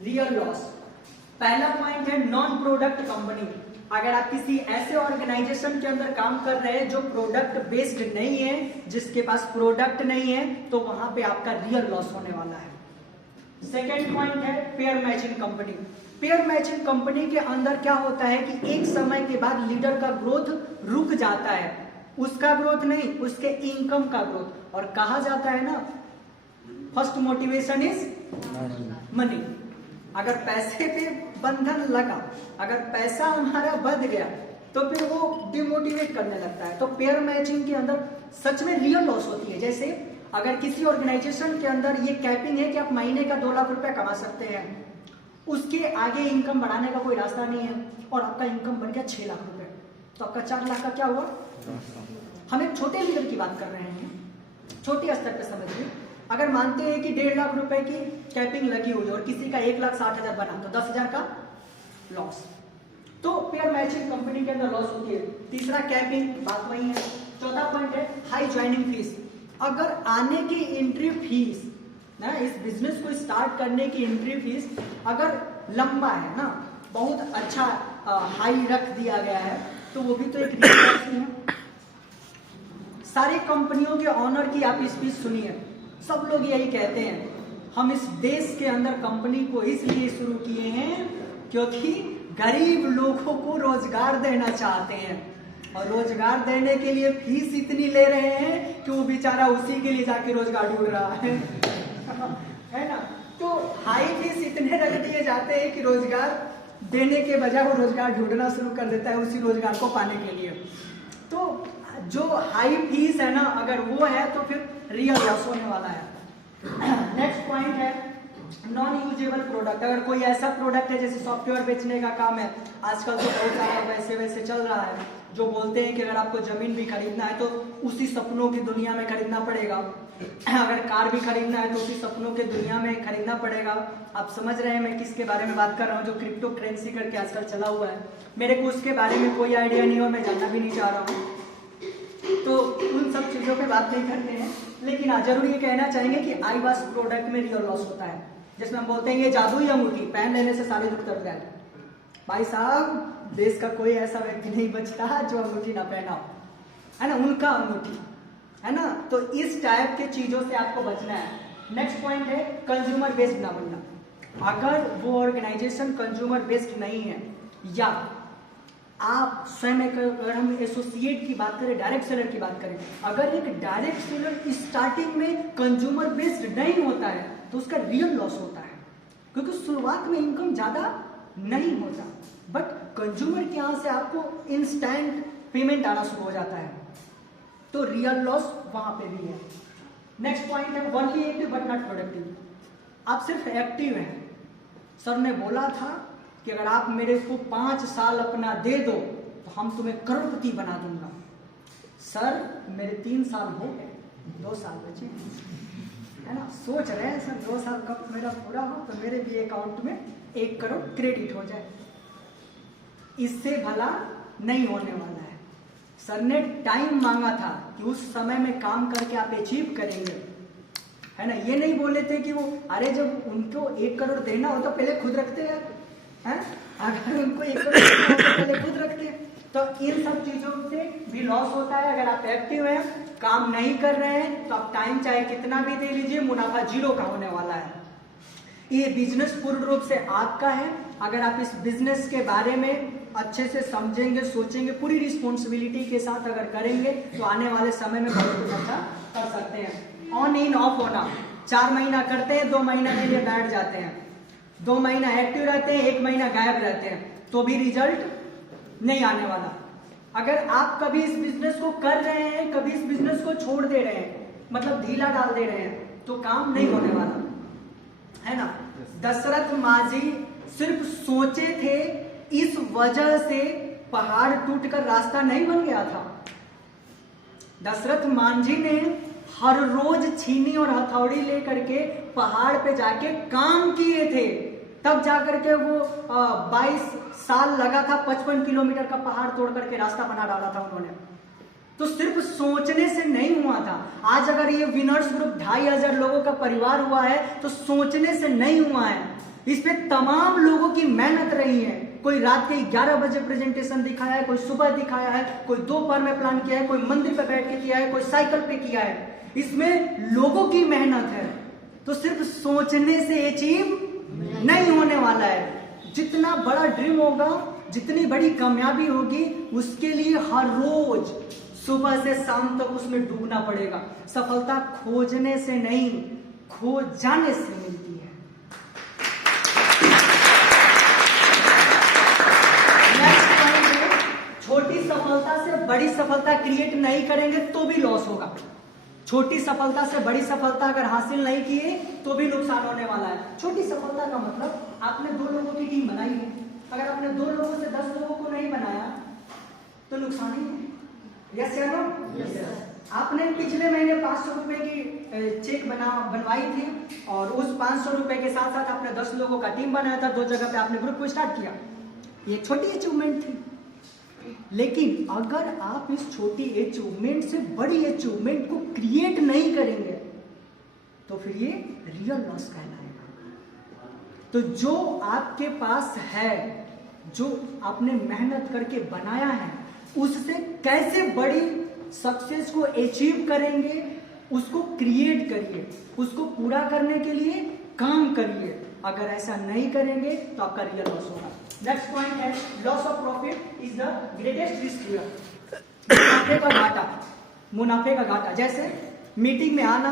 Real loss. पहला point है non product company. अगर आप किसी ऐसे ऑर्गेनाइजेशन के अंदर काम कर रहे हैं जो प्रोडक्ट बेस्ड नहीं है, जिसके पास प्रोडक्ट नहीं है, तो वहां पे आपका रियल लॉस होने वाला है। सेकेंड पॉइंट है pair matching company. Pair matching company के अंदर क्या होता है कि एक समय के बाद लीडर का ग्रोथ रुक जाता है, उसका ग्रोथ नहीं, उसके इनकम का ग्रोथ। और कहा जाता है ना, फर्स्ट मोटिवेशन इज मनी। अगर पैसे पे बंधन लगा, अगर पैसा हमारा बढ़ गया, तो फिर वो डिमोटिवेट करने लगता है। तो पेयर मैचिंग के अंदर सच में रियल लॉस होती है। जैसे अगर किसी ऑर्गेनाइजेशन के अंदर ये कैपिंग है कि आप महीने का 2 लाख रुपए कमा सकते हैं, उसके आगे इनकम बढ़ाने का कोई रास्ता नहीं है, और आपका इनकम बन गया 6 लाख रुपए, तो आपका 4 लाख का क्या हुआ? हम एक छोटे लीडर की बात कर रहे हैं, छोटे स्तर पर समझिए। अगर मानते हैं कि 1.5 लाख रुपए की कैपिंग लगी हुई है और किसी का 1,60,000 बना, तो 10,000 का लॉस। तो पेयर मैचिंग कंपनी के अंदर लॉस होती है। तीसरा कैपिंग, बात वही है। चौथा पॉइंट है हाई ज्वाइनिंग फीस। अगर आने की एंट्री फीस ना, इस बिजनेस को स्टार्ट करने की एंट्री फीस अगर लंबा है ना, बहुत अच्छा हाई रख दिया गया है, तो वो भी तो एक रिस्क है। सारी कंपनियों के ऑनर की आप स्पीच सुनिए, सब लोग यही कहते हैं, हम इस देश के अंदर कंपनी को इसलिए शुरू किए हैं क्योंकि गरीब लोगों को रोजगार देना चाहते हैं, और रोजगार देने के लिए फीस इतनी ले रहे हैं कि वो बेचारा उसी के लिए जाके रोजगार ढूंढ रहा है है ना। तो हाई फीस इतने रख दिए जाते हैं कि रोजगार देने के बजाय वो रोजगार ढूंढना शुरू कर देता है उसी रोजगार को पाने के लिए। तो जो हाई फीस है ना, अगर वो है तो फिर रियल लॉस होने वाला है। नेक्स्ट पॉइंट है नॉन यूजेबल प्रोडक्ट। अगर कोई ऐसा प्रोडक्ट है, जैसे सॉफ्टवेयर बेचने का काम है, आजकल तो बहुत सारा वैसे चल रहा है, जो बोलते हैं कि अगर आपको जमीन भी खरीदना है तो उसी सपनों की दुनिया में खरीदना पड़ेगा, अगर कार भी खरीदना है तो उसी सपनों की दुनिया में खरीदना पड़ेगा। आप समझ रहे हैं मैं किसके बारे में बात कर रहा हूँ? जो क्रिप्टो करेंसी करके आजकल चला हुआ है। मेरे को उसके बारे में कोई आइडिया नहीं हो, मैं जानना भी नहीं चाह रहा हूँ, तो उन सब चीजों पे बात नहीं करते हैं। लेकिन हाँ, जरूर ये कहना चाहेंगे कि आईवास प्रोडक्ट में रियल लॉस होता है, जिसमें हम बोलते हैं ये जादुई अंगूठी पहन लेने से सारे दुख तर जाए। भाई साहब, देश का कोई ऐसा व्यक्ति नहीं बचता जो अंगूठी ना पहना हो, है ना, उनका अंगूठी, है ना। तो इस टाइप के चीजों से आपको बचना है। नेक्स्ट पॉइंट है कंज्यूमर बेस्ड ना बनना। अगर वो ऑर्गेनाइजेशन कंज्यूमर बेस्ड नहीं है, या आप स्वयं एक, अगर हम एसोसिएट की बात करें, डायरेक्ट सेलर की बात करें, अगर एक डायरेक्ट सेलर स्टार्टिंग में कंज्यूमर बेस्ड नहीं होता है तो उसका रियल लॉस होता है, क्योंकि शुरुआत में इनकम ज्यादा नहीं होता, बट कंज्यूमर के यहां से आपको इंस्टेंट पेमेंट आना शुरू हो जाता है, तो रियल लॉस वहां पे भी है। नेक्स्ट पॉइंट है only active but not productive. आप सिर्फ एक्टिव हैं। सर ने बोला था कि अगर आप मेरे को 5 साल अपना दे दो तो हम तुम्हें करोड़पति बना दूंगा। सर मेरे 3 साल हो गए, 2 साल बचे, है ना। सोच रहे हैं सर 2 साल कब मेरा पूरा हो तो मेरे भी अकाउंट में 1 करोड़ क्रेडिट हो जाए। इससे भला नहीं होने वाला है। सर ने टाइम मांगा था कि उस समय में काम करके आप अचीव करेंगे, है ना। ये नहीं बोले थे कि वो, अरे जब उनको 1 करोड़ देना हो तो पहले खुद रखते हैं, अगर उनको 1 करोड़ देना हो तो पहले खुद रखते हैं। तो इन सब चीजों से भी लॉस होता है। अगर आप एक्टिव हैं, काम नहीं कर रहे हैं, तो आप टाइम चाहे कितना भी दे लीजिए, मुनाफा 0 का होने वाला है। ये बिजनेस पूर्ण रूप से आपका है। अगर आप इस बिजनेस के बारे में अच्छे से समझेंगे, सोचेंगे, पूरी रिस्पॉन्सिबिलिटी के साथ अगर करेंगे, तो आने वाले समय में बहुत कुछ अच्छा कर सकते हैं। ऑन इन ऑफ होना, 4 महीना करते हैं, 2 महीना के लिए बैठ जाते हैं, 2 महीना एक्टिव रहते हैं, 1 महीना गायब रहते हैं, तो भी रिजल्ट नहीं आने वाला। अगर आप कभी इस बिजनेस को कर रहे हैं, कभी इस बिजनेस को छोड़ दे रहे हैं, मतलब ढीला डाल दे रहे हैं, तो काम नहीं होने वाला, है ना। दशरथ माझी सिर्फ सोचे थे, इस वजह से पहाड़ टूटकर रास्ता नहीं बन गया था। दशरथ मांझी ने हर रोज छीनी और हथौड़ी लेकर के पहाड़ पे जाके काम किए थे, तब जाकर के वो 22 साल लगा था, 55 किलोमीटर का पहाड़ तोड़ करके रास्ता बना डाला था उन्होंने। तो सिर्फ सोचने से नहीं हुआ था। आज अगर ये विनर्स ग्रुप 2500 लोगों का परिवार हुआ है, तो सोचने से नहीं हुआ है। इसमें तमाम लोगों की मेहनत रही है। कोई रात के 11 बजे प्रेजेंटेशन दिखाया है, कोई सुबह दिखाया है, कोई दोपहर में प्लान किया है, कोई मंदिर पे बैठ के किया है, कोई साइकिल पे किया है। इसमें लोगों की मेहनत है। तो सिर्फ सोचने से अचीव नहीं होने वाला है। जितना बड़ा ड्रीम होगा, जितनी बड़ी कामयाबी होगी, उसके लिए हर रोज सुबह से शाम तक उसमें डूबना पड़ेगा। सफलता खोजने से नहीं, खो जाने से मिलती है। नेक्स्ट पॉइंट है, छोटी सफलता से बड़ी सफलता क्रिएट नहीं करेंगे तो भी लॉस होगा। छोटी सफलता से बड़ी सफलता अगर हासिल नहीं किए तो भी नुकसान होने वाला है। छोटी सफलता का मतलब, आपने 2 लोगों की टीम बनाई है, अगर आपने 2 लोगों से 10 लोगों को नहीं बनाया तो नुकसान ही है। यस या नो? आपने पिछले महीने 500 रुपए की चेक बनवाई थी और उस 500 रुपए के साथ साथ आपने 10 लोगों का टीम बनाया था, 2 जगह पे आपने ग्रुप को स्टार्ट किया। ये छोटी अचीवमेंट थी। लेकिन अगर आप इस छोटी अचीवमेंट से बड़ी अचीवमेंट को क्रिएट नहीं करेंगे तो फिर ये रियल लॉस कहलाएगा। तो जो आपके पास है, जो आपने मेहनत करके बनाया है, उससे कैसे बड़ी सक्सेस को अचीव करेंगे, उसको क्रिएट करिए, उसको पूरा करने के लिए काम करिए। अगर ऐसा नहीं करेंगे तो आपका रियल लॉस होगा। नेक्स्ट पॉइंट है, loss of profit is the greatest risk here. मुनाफे का घाटा, मुनाफे का घाटा। जैसे मीटिंग में आना,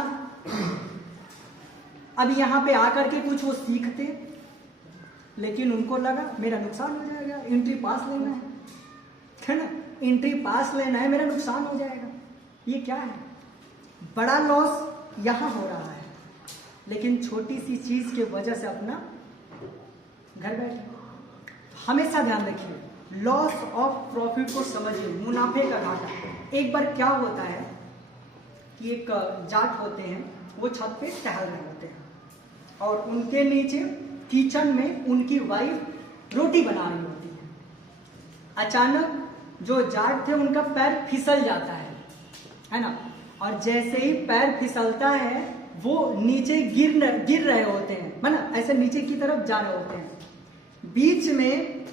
अब यहां पे आकर के कुछ वो सीखते, लेकिन उनको लगा मेरा नुकसान हो जाएगा, एंट्री पास लेना है ना, एंट्री पास लेना है, मेरा नुकसान हो जाएगा। ये क्या है? बड़ा लॉस यहां हो रहा है, लेकिन छोटी सी चीज के वजह से अपना घर बैठे। हमेशा ध्यान रखिए, लॉस ऑफ प्रॉफिट को समझिए, मुनाफे का घाटा। एक बार क्या होता है कि एक जाट होते हैं, वो छत पे टहल रहे होते हैं और उनके नीचे किचन में उनकी वाइफ रोटी बना रही होती है। अचानक जो जाट थे उनका पैर फिसल जाता है ना, और जैसे ही पैर फिसलता है वो नीचे गिर रहे होते हैं, है ना, ऐसे नीचे की तरफ जा रहे होते हैं। बीच में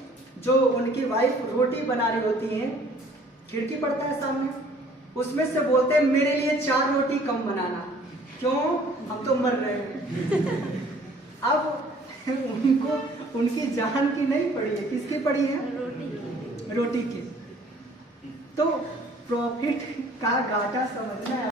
जो उनकी वाइफ रोटी बना रही होती है, खिड़की पड़ता है सामने, उसमें से बोलते हैं मेरे लिए 4 रोटी कम बनाना, क्यों, हम तो मर रहे हैं। अब उनको उनकी जान की नहीं पड़ी है, किसकी पड़ी है? रोटी की। तो प्रॉफिट का घाटा समझना है।